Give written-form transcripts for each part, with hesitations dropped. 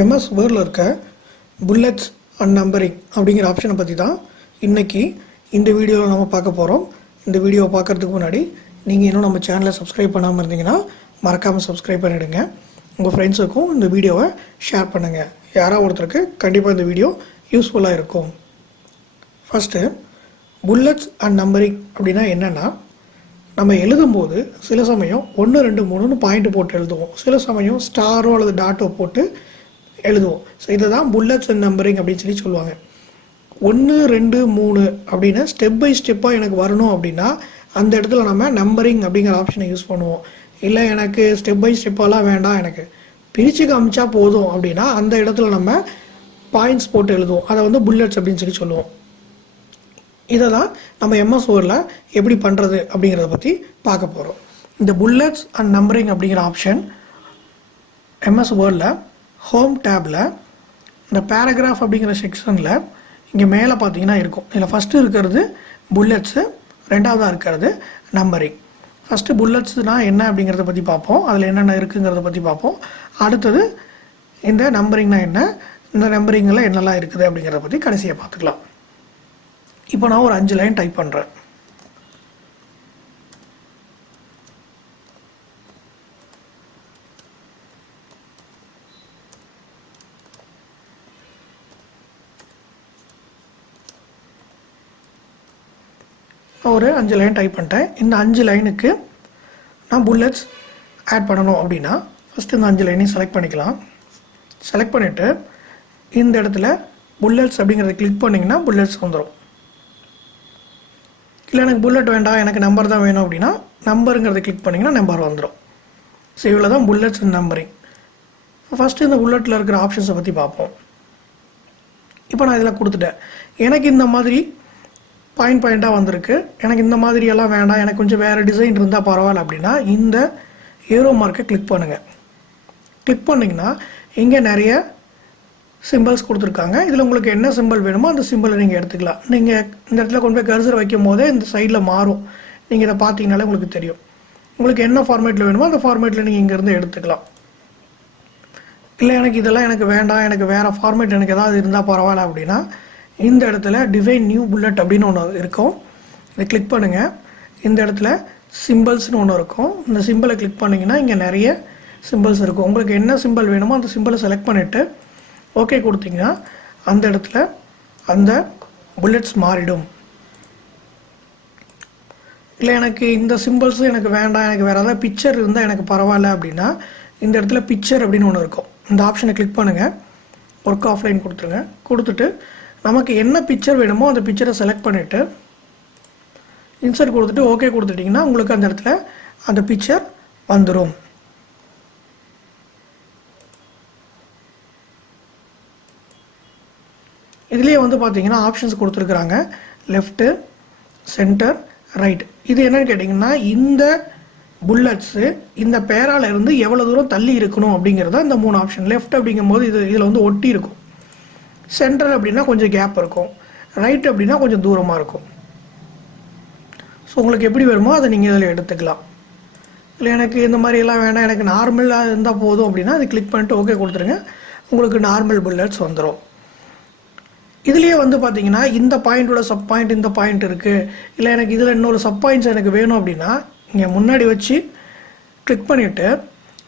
MS வேர்டில் இருக்க bullets and numbering அப்படிங்கிற ஆப்ஷனை பற்றி தான் இன்றைக்கி இந்த வீடியோவில் நம்ம பார்க்க போகிறோம். இந்த வீடியோவை பார்க்குறதுக்கு முன்னாடி நீங்கள் இன்னும் நம்ம சேனலை சப்ஸ்கிரைப் பண்ணாமல் இருந்தீங்கன்னா மறக்காமல் சப்ஸ்கிரைப் பண்ணிவிடுங்க. உங்கள் ஃப்ரெண்ட்ஸுக்கும் இந்த வீடியோவை ஷேர் பண்ணுங்கள். யாராவது ஒருத்தருக்கு கண்டிப்பாக இந்த வீடியோ யூஸ்ஃபுல்லாக இருக்கும். ஃபஸ்ட்டு புல்லட்ஸ் அண்ட் நம்பரிங் அப்படின்னா என்னென்னா, நம்ம எழுதும்போது சில சமயம் 1 2 3ன்னு பாயிண்ட் போட்டு எழுதுவோம், சில சமயம் ஸ்டாரோ அல்லது டாட்டோ போட்டு எழுதுவோம். ஸோ இதை தான் புல்லட்ஸ் அண்ட் நம்பரிங் அப்படின்னு சொல்லுவாங்க. 1 2 3 அப்படின்னு ஸ்டெப் பை ஸ்டெப்பாக எனக்கு வரணும் அப்படின்னா அந்த இடத்துல நம்ம நம்பரிங் அப்படிங்கிற ஆப்ஷனை யூஸ் பண்ணுவோம். இல்லை எனக்கு ஸ்டெப் பை ஸ்டெப்பாலாம் வேண்டாம், எனக்கு பிரித்து காமிச்சா போதும் அப்படின்னா அந்த இடத்துல நம்ம பாயிண்ட்ஸ் போட்டு எழுதுவோம். அதை வந்து புல்லட்ஸ் அப்படின்னு சொல்லுவோம். இதை தான் நம்ம எம்எஸ் வேர்டில் எப்படி பண்ணுறது அப்படிங்கிறத பற்றி பார்க்க போகிறோம். இந்த புல்லட்ஸ் அண்ட் நம்பரிங் அப்படிங்கிற ஆப்ஷன் எம்எஸ் வேர்டில் ஹோம் டேப்பில் இந்த பேராகிராஃப் அப்படிங்கிற செக்ஷனில் இங்கே மேலே பார்த்தீங்கன்னா இருக்கும். இதில் ஃபஸ்ட்டு இருக்கிறது புல்லட்ஸு, ரெண்டாவதாக இருக்கிறது நம்பரிங். ஃபஸ்ட்டு புல்லட்ஸ்னால் என்ன அப்படிங்கிறத பற்றி பார்ப்போம், அதில் என்னென்ன இருக்குங்கிறத பற்றி பார்ப்போம். அடுத்தது இந்த நம்பரிங்னா என்ன, இந்த நம்பரிங்கில் என்னெல்லாம் இருக்குது அப்படிங்கிறத பற்றி கடைசியாக பார்த்துக்கலாம். இப்போ நான் ஒரு 5 லைன் டைப் பண்ணுறேன். ஒரு 5 லைன் டைப் பண்ணிட்டேன். இந்த 5 லைனுக்கு நான் புல்லட்ஸ் ஆட் பண்ணணும் அப்படின்னா ஃபஸ்ட்டு இந்த 5 லைனையும் செலக்ட் பண்ணிக்கலாம். செலக்ட் பண்ணிவிட்டு இந்த இடத்துல புல்லட்ஸ் அப்படிங்கிறத கிளிக் பண்ணிங்கன்னா புல்லட்ஸ் வந்துடும். இல்லை எனக்கு புல்லட் வேண்டாம், எனக்கு நம்பர் தான் வேணும் அப்படின்னா நம்பருங்கிறத கிளிக் பண்ணிங்கன்னா நம்பர் வந்துடும். ஸோ இவ்வளோ தான் புல்லட்ஸ் அண்ட் நம்பரிங். ஃபஸ்ட்டு இந்த புல்லட்டில் இருக்கிற ஆப்ஷன்ஸை பற்றி பார்ப்போம். இப்போ நான் இதில் கொடுத்துட்டேன். எனக்கு இந்த மாதிரி பாயிண்டாக வந்திருக்கு, எனக்கு இந்த மாதிரியெல்லாம் வேண்டாம், எனக்கு கொஞ்சம் வேறு டிசைன் இருந்தால் பரவாயில்ல அப்படின்னா இந்த ஏரோ மார்க்கை கிளிக் பண்ணுங்கள். கிளிக் பண்ணிங்கன்னா இங்கே நிறைய சிம்பிள்ஸ் கொடுத்துருக்காங்க. இதில் உங்களுக்கு என்ன சிம்பிள் வேணுமோ அந்த சிம்பிளை நீங்கள் எடுத்துக்கலாம். நீங்கள் இந்த இடத்துல கொண்டு போய் கர்சர் வைக்கும் போதே இந்த சைடில் மாறும். நீங்கள் இதை பார்த்தீங்கனாலே உங்களுக்கு தெரியும். உங்களுக்கு என்ன ஃபார்மேட்டில் வேணுமோ அந்த ஃபார்மேட்டில் நீங்கள் இங்கேருந்து எடுத்துக்கலாம். இல்லை எனக்கு இதெல்லாம் எனக்கு வேண்டாம், எனக்கு வேறு ஃபார்மேட் எனக்கு ஏதாவது இருந்தால் பரவாயில்ல அப்படின்னா இந்த இடத்துல டிவைன் நியூ புல்லட் அப்படின்னு ஒன்று இருக்கும். இதை கிளிக் பண்ணுங்கள். இந்த இடத்துல சிம்பிள்ஸ்னு ஒன்று இருக்கும். இந்த சிம்பிளை கிளிக் பண்ணிங்கன்னா இங்கே நிறைய சிம்பிள்ஸ் இருக்கும். உங்களுக்கு என்ன சிம்பிள் வேணுமோ அந்த சிம்பிளை செலக்ட் பண்ணிவிட்டு ஓகே கொடுத்தீங்கன்னா அந்த இடத்துல அந்த புல்லட்ஸ் மாறிடும். இல்லை எனக்கு இந்த சிம்பிள்ஸும் எனக்கு வேண்டாம், எனக்கு வேறு ஏதாவது பிக்சர் இருந்தால் எனக்கு பரவாயில்ல அப்படின்னா இந்த இடத்துல பிக்சர் அப்படின்னு ஒன்று இருக்கும். இந்த ஆப்ஷனை கிளிக் பண்ணுங்கள். ஒர்க் ஆஃப்லைன் கொடுத்துருங்க. கொடுத்துட்டு நமக்கு என்ன பிக்சர் வேணுமோ அந்த பிக்சரை செலக்ட் பண்ணிவிட்டு இன்சர்ட் கொடுத்துட்டு ஓகே கொடுத்துட்டிங்கன்னா உங்களுக்கு அந்த இடத்துல அந்த பிக்சர் வந்துடும். இதுலேயே வந்து பார்த்தீங்கன்னா ஆப்ஷன்ஸ் கொடுத்துருக்குறாங்க, லெஃப்ட்டு, சென்டர், ரைட். இது என்னன்னு கேட்டிங்கன்னா இந்த புல்லட்ஸு இந்த பேரால இருந்து எவ்வளோ தூரம் தள்ளி இருக்கணும் அப்படிங்கிறத இந்த 3 ஆப்ஷன். லெஃப்ட் அப்படிங்கும்போது இதில் வந்து ஒட்டி இருக்கும், சென்டர் அப்படின்னா கொஞ்சம் கேப் இருக்கும், ரைட் அப்படின்னா கொஞ்சம் தூரமாக இருக்கும். ஸோ உங்களுக்கு எப்படி வேணுமோ அதை நீங்கள் இதில் எடுத்துக்கலாம். இல்லை எனக்கு இந்த மாதிரியெல்லாம் வேண்டாம், எனக்கு நார்மலாக இருந்தால் போதும் அப்படின்னா அதை கிளிக் பண்ணிட்டு ஓகே கொடுத்துருங்க. உங்களுக்கு நார்மல் புல்லட்ஸ் வந்துடும். இதுலேயே வந்து பார்த்தீங்கன்னா இந்த பாயிண்டோட சப் பாயிண்ட் இந்த பாயிண்ட் இருக்குது, இல்லை எனக்கு இதில் இன்னொரு சப் பாயிண்ட்ஸ் எனக்கு வேணும் அப்படின்னா இங்கே முன்னாடி வச்சு கிளிக் பண்ணிவிட்டு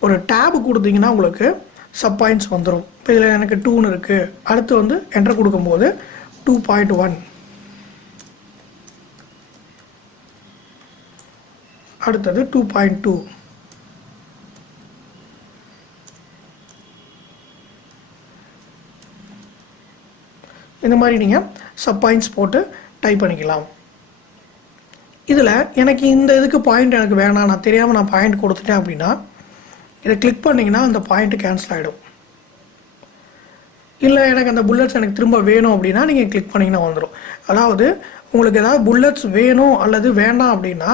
ஒரு டேப் கொடுத்தீங்கன்னா உங்களுக்கு சப் பாயிண்ட்ஸ் வந்துடும். இப்போ இதில் எனக்கு 2ன்னு இருக்குது. அடுத்து வந்து என்டர் கொடுக்கும்போது 2.1, அடுத்தது 2.2, இந்த மாதிரி நீங்கள் சப் பாயிண்ட்ஸ் போட்டு டைப் பண்ணிக்கலாம். இதில் எனக்கு இந்த இதுக்கு பாயிண்ட் எனக்கு வேணாம், நான் தெரியாமல் நான் பாயிண்ட் கொடுத்துட்டேன் அப்படின்னா இதை கிளிக் பண்ணிங்கன்னா அந்த பாயிண்ட்டு கேன்சல் ஆகிடும். இல்லை எனக்கு அந்த புல்லட்ஸ் எனக்கு திரும்ப வேணும் அப்படின்னா நீங்கள் கிளிக் பண்ணிங்கன்னா வந்துடும். அதாவது உங்களுக்கு ஏதாவது புல்லட்ஸ் வேணும் அல்லது வேண்டாம் அப்படின்னா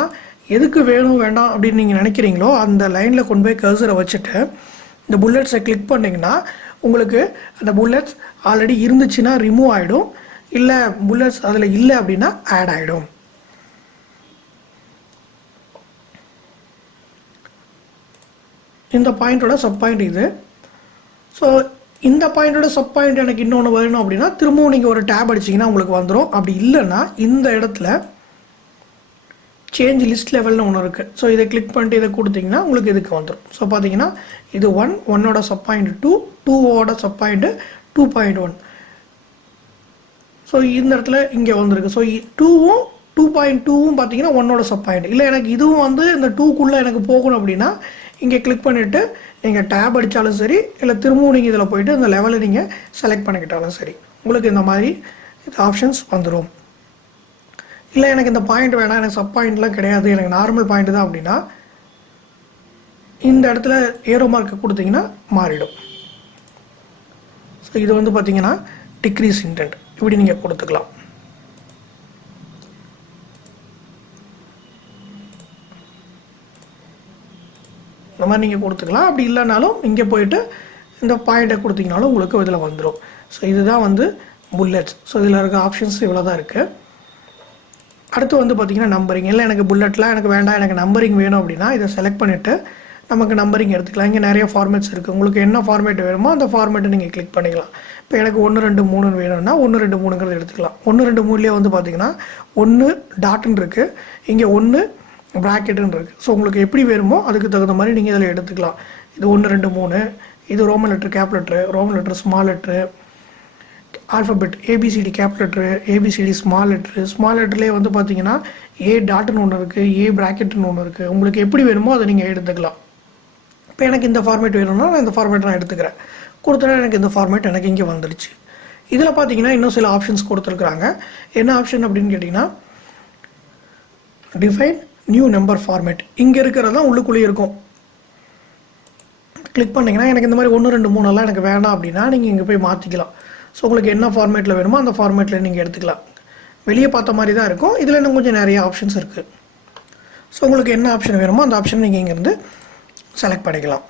எதுக்கு வேணும் வேண்டாம் அப்படின்னு நீங்கள் நினைக்கிறீங்களோ அந்த லைனில் கொண்டு போய் கர்சரை வச்சுட்டு இந்த புல்லட்ஸை கிளிக் பண்ணிங்கன்னா உங்களுக்கு அந்த புல்லட்ஸ் ஆல்ரெடி இருந்துச்சுன்னா ரிமூவ் ஆகிடும், இல்லை புல்லட்ஸ் அதில் இல்லை அப்படின்னா ஆட் ஆகிடும். இந்த பாயிண்டோட சப் பாயிண்ட் இது. ஸோ இந்த பாயிண்டோட சப் பாயிண்ட் எனக்கு இன்னொன்று வேணும் அப்படின்னா திரும்பவும் நீங்கள் ஒரு டேப் அடிச்சிங்கன்னா உங்களுக்கு வந்துடும். அப்படி இல்லைன்னா இந்த இடத்துல சேஞ்ச் லிஸ்ட் லெவல்னு ஒன்று இருக்குது. ஸோ இதை கிளிக் பண்ணிட்டு இதை கொடுத்தீங்கன்னா உங்களுக்கு இதுக்கு வந்துடும். ஸோ பார்த்தீங்கன்னா இது 1 sub point 2 sub point 2.1. So இந்த இடத்துல இங்கே வந்துருக்கு. ஸோ 2.2வும் பார்த்தீங்கன்னா 1 சப் பாயிண்ட். இல்லை எனக்கு இதுவும் வந்து இந்த 2க்குள்ளே எனக்கு போகணும் அப்படின்னா இங்கே கிளிக் பண்ணிவிட்டு நீங்கள் டேப் அடித்தாலும் சரி, இல்லை திரும்பவும் நீங்கள் இதில் போய்ட்டு இந்த லெவலை நீங்கள் செலக்ட் பண்ணிக்கிட்டாலும் சரி, உங்களுக்கு இந்த மாதிரி ஆப்ஷன்ஸ் வந்துடும். இல்லை எனக்கு இந்த பாயிண்ட் வேணாம், எனக்கு சப் பாயிண்ட்லாம் கிடையாது, எனக்கு நார்மல் பாயிண்ட் தான் அப்படின்னா இந்த இடத்துல ஏரோ மார்க்கை கொடுத்தீங்கன்னா மாறிடும். ஸோ இது வந்து பார்த்தீங்கன்னா டிக்ரீஸ் இன்டென்ட் இப்படி நீங்கள் கொடுத்துக்கலாம். இந்த மாதிரி நீங்கள் கொடுத்துக்கலாம். அப்படி இல்லைனாலும் இங்கே போயிட்டு இந்த பாயிண்ட்டை கொடுத்தீங்கனாலும் உங்களுக்கு இதில் வந்துடும். ஸோ இதுதான் வந்து புல்லட்ஸ். ஸோ இதில் இருக்க ஆப்ஷன்ஸ் இவ்வளோ தான் இருக்குது. அடுத்து வந்து பார்த்திங்கன்னா நம்பரிங். இல்லை எனக்கு புல்லட்லாம் எனக்கு வேண்டாம், எனக்கு நம்பரிங் வேணும் அப்படின்னா இதை செலக்ட் பண்ணிவிட்டு நமக்கு நம்பரிங் எடுத்துக்கலாம். இங்கே நிறைய ஃபார்மேட்ஸ் இருக்குது. உங்களுக்கு என்ன ஃபார்மேட் வேணுமோ அந்த ஃபார்மேட்டை நீங்கள் கிளிக் பண்ணிக்கலாம். இப்போ எனக்கு 1 2 3 வேணும்னா 1 2 3ங்கிறது எடுத்துக்கலாம். 1 2 3லேயே வந்து பார்த்திங்கன்னா 1 டாட்டுன்னு இருக்குது, இங்கே 1 ப்ராக்கெட்டுன்னு இருக்குது. ஸோ உங்களுக்கு எப்படி வேணுமோ அதுக்கு தகுந்த மாதிரி நீங்கள் இதில் எடுத்துக்கலாம். இது 1 2 3, இது Roman letter, cap letter, Roman letter, small letter, alphabet A B C D, cap letter, A B C D, small letter. ஸ்மால் லெட்டர்லேயே வந்து பார்த்தீங்கன்னா ஏ டாட்டுன்னு ஒன்று இருக்குது, ஏ ப்ராக்கெட்டுன்னு ஒன்று இருக்குது. உங்களுக்கு எப்படி வேணுமோ அதை நீங்கள் எடுத்துக்கலாம். இப்போ எனக்கு இந்த ஃபார்மேட் வேணும்னா நான் இந்த ஃபார்மேட் நான் எடுத்துக்கிறேன். கொடுத்தா எனக்கு இந்த ஃபார்மேட் எனக்கு இங்கே வந்துடுச்சு. இதில் பார்த்தீங்கன்னா இன்னும் சில ஆப்ஷன்ஸ் கொடுத்துருக்குறாங்க. என்ன ஆப்ஷன் அப்படின்னு கேட்டிங்கன்னா டிஃபைன் நியூ நம்பர் ஃபார்மேட். இங்கே இருக்கிறது தான் உள்ளுக்குள்ளேயே இருக்கும். கிளிக் பண்ணிங்கன்னா எனக்கு இந்த மாதிரி 1 2 3 எனக்கு வேணாம் அப்படின்னா நீங்கள் இங்கே போய் மாற்றிக்கலாம். ஸோ உங்களுக்கு என்ன ஃபார்மேட்டில் வேணுமோ அந்த ஃபார்மேட்டில் நீங்கள் எடுத்துக்கலாம். வெளியே பார்த்த மாதிரி தான் இருக்கும். இதில் இன்னும் கொஞ்சம் நிறைய ஆப்ஷன்ஸ் இருக்குது. ஸோ உங்களுக்கு என்ன ஆப்ஷன் வேணுமோ அந்த ஆப்ஷன் நீங்கள் இங்கேருந்து செலக்ட் பண்ணிக்கலாம்.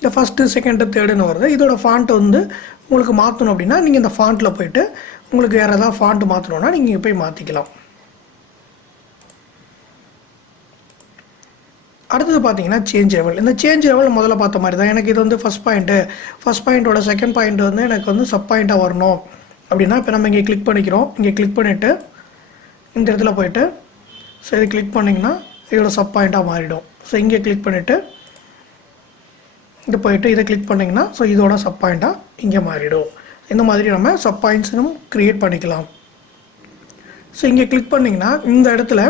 இந்த ஃபஸ்ட்டு செகண்டு தேர்டுன்னு வருது. இதோட ஃபாண்ட் வந்து உங்களுக்கு மாற்றணும் அப்படின்னா நீங்கள் இந்த ஃபாண்ட்டில் போய்ட்டு உங்களுக்கு வேறு ஏதாவது ஃபாண்ட் மாற்றணுன்னா நீங்கள் போய் மாற்றிக்கலாம். அடுத்தது பார்த்தீங்கன்னா சேஞ்ச் லெவல். இந்த சேஞ்ச் லெவல் முதல்ல பார்த்த மாதிரி தான். எனக்கு இது வந்து ஃபஸ்ட் பாயிண்ட்டோட செகண்ட் பாயிண்ட் வந்து எனக்கு வந்து சப் பாயிண்ட்டாக வரணும் அப்படின்னா இப்போ நம்ம இங்கே கிளிக் பண்ணிக்கிறோம். இங்கே கிளிக் பண்ணிவிட்டு இந்த இடத்துல போய்ட்டு ஸோ இது கிளிக் பண்ணிங்கன்னா இதோட சப் பாயிண்ட்டாக மாறிடும். ஸோ இங்கே கிளிக் பண்ணிவிட்டு இது போய்ட்டு இதை கிளிக் பண்ணிங்கன்னா ஸோ இதோட சப் பாயிண்ட்டாக இங்கே மாறிடும். இந்த மாதிரி நம்ம சப் பாயிண்ட்ஸும் க்ரியேட் பண்ணிக்கலாம். ஸோ இங்கே கிளிக் பண்ணிங்கன்னா இந்த இடத்துல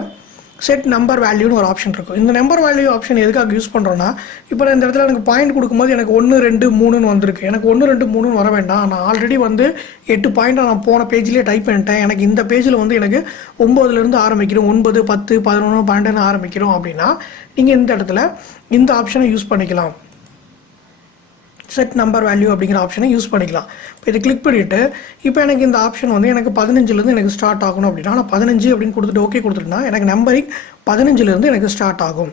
செட் நம்பர் வேல்யூன்னு ஒரு ஆப்ஷன் இருக்கும். இந்த நம்பர் வேல்யூ ஆப்ஷன் எதுக்காக யூஸ் பண்ணுறோன்னா இப்போ நான் இந்த இடத்துல எனக்கு பாயிண்ட் கொடுக்கும்போது எனக்கு 1 2 3ன்னு வந்திருக்கு. எனக்கு 1 2 3ன்னு வர வேண்டாம். நான் ஆல்ரெடி வந்து 8 பாயிண்ட்டை நான் போன பேஜ்லேயே டைப் பண்ணிட்டேன். எனக்கு இந்த பேஜில் வந்து எனக்கு 9லேருந்து ஆரம்பிக்கிறோம், 9 10 11 12ன்னு ஆரம்பிக்கிறோம் அப்படின்னா நீங்கள் இந்த இடத்துல இந்த ஆப்ஷனை யூஸ் பண்ணிக்கலாம். செட் நம்பர் வேல்யூ அப்படிங்கிற ஆப்ஷனை யூஸ் பண்ணிக்கலாம். இப்போ இதை கிளிக் பண்ணிவிட்டு இப்போ எனக்கு இந்த ஆப்ஷன் வந்து எனக்கு 15லேருந்து எனக்கு ஸ்டார்ட் ஆகணும் அப்படின்னா நான் 15 அப்படின்னு கொடுத்துட்டு ஓகே கொடுத்துட்டுனா எனக்கு நம்பரிங் 15லேருந்து எனக்கு ஸ்டார்ட் ஆகும்.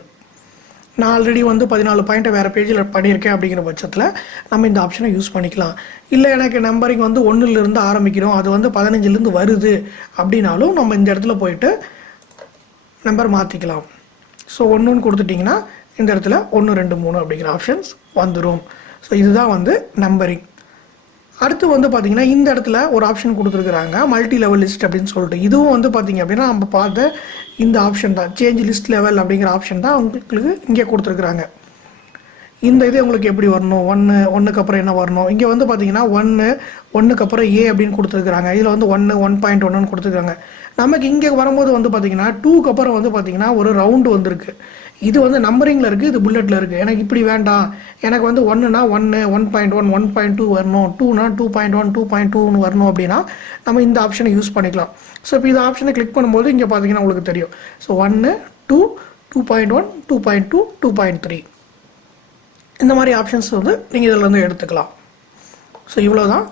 நான் ஆல்ரெடி வந்து 14 பாயிண்ட்டை வேறு பேஜில் பண்ணியிருக்கேன் அப்படிங்கிற பட்சத்தில் நம்ம இந்த ஆப்ஷனை யூஸ் பண்ணிக்கலாம். இல்லை எனக்கு நம்பரிங் வந்து 1லேருந்து ஆரம்பிக்கிறோம், அது வந்து 15லேருந்து வருது அப்படின்னாலும் நம்ம இந்த இடத்துல போயிட்டு நம்பர் மாற்றிக்கலாம். ஸோ 1ன்னு கொடுத்துட்டிங்கன்னா இந்த இடத்துல 1 2 3 அப்படிங்கிற ஆப்ஷன்ஸ் வந்துடும். ஸோ இதுதான் வந்து நம்பரிங். அடுத்து வந்து பார்த்திங்கன்னா இந்த இடத்துல ஒரு ஆப்ஷன் கொடுத்துருக்குறாங்க மல்டி லெவல் லிஸ்ட் அப்படின்னு சொல்லிட்டு. இதுவும் வந்து பார்த்திங்க அப்படின்னா நம்ம பார்த்த இந்த ஆப்ஷன் தான், சேஞ்ச் லிஸ்ட் லெவல் அப்படிங்கிற ஆப்ஷன் தான் உங்களுக்கு இங்கே கொடுத்துருக்குறாங்க. இந்த இது உங்களுக்கு எப்படி வரணும், 1க்கு அப்புறம் என்ன வரணும். இங்கே வந்து பார்த்திங்கன்னா 1க்கு அப்புறம் ஏ அப்படின்னு கொடுத்துருக்குறாங்க. இதில் வந்து 1.1ன்னு கொடுத்துருக்காங்க. நமக்கு இங்கே வரும்போது வந்து பார்த்திங்கன்னா 2க்கு அப்புறம் வந்து பார்த்திங்கன்னா ஒரு ரவுண்டு வந்திருக்கு. இது வந்து நம்பரிங்கில் இருக்குது, இது புல்லட்டில் இருக்குது. எனக்கு இப்படி வேண்டாம், எனக்கு வந்து 1னா 1 1.1 1.2 வரணும், 2னா 2.1 2.2ன்னு வரணும் அப்படின்னா நம்ம இந்த ஆப்ஷனை யூஸ் பண்ணிக்கலாம். ஸோ இப்போ இந்த ஆப்ஷனை கிளிக் பண்ணும்போது இங்கே பார்த்தீங்கன்னா உங்களுக்கு தெரியும். ஸோ 1 2 2.1 2.2 2.3 இந்த மாதிரி ஆப்ஷன்ஸ் வந்து நீங்கள் இதில் வந்து எடுத்துக்கலாம். ஸோ இவ்வளோ தான்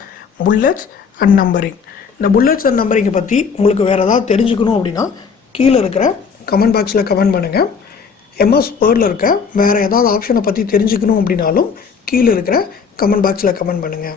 புல்லட்ஸ் அண்ட் நம்பரிங். இந்த புல்லட்ஸ் அண்ட் நம்பரிங்கை பற்றி உங்களுக்கு வேறு ஏதாவது தெரிஞ்சுக்கணும் அப்படின்னா கீழே இருக்கிற கமெண்ட் பாக்ஸில் கமெண்ட் பண்ணுங்கள். MS வேர்டில் இருக்க வேறு ஏதாவது ஆப்ஷனை பற்றி தெரிஞ்சுக்கணும் அப்படின்னாலும் கீழே இருக்கிற கமெண்ட் பாக்ஸில் கமெண்ட் பண்ணுங்கள்.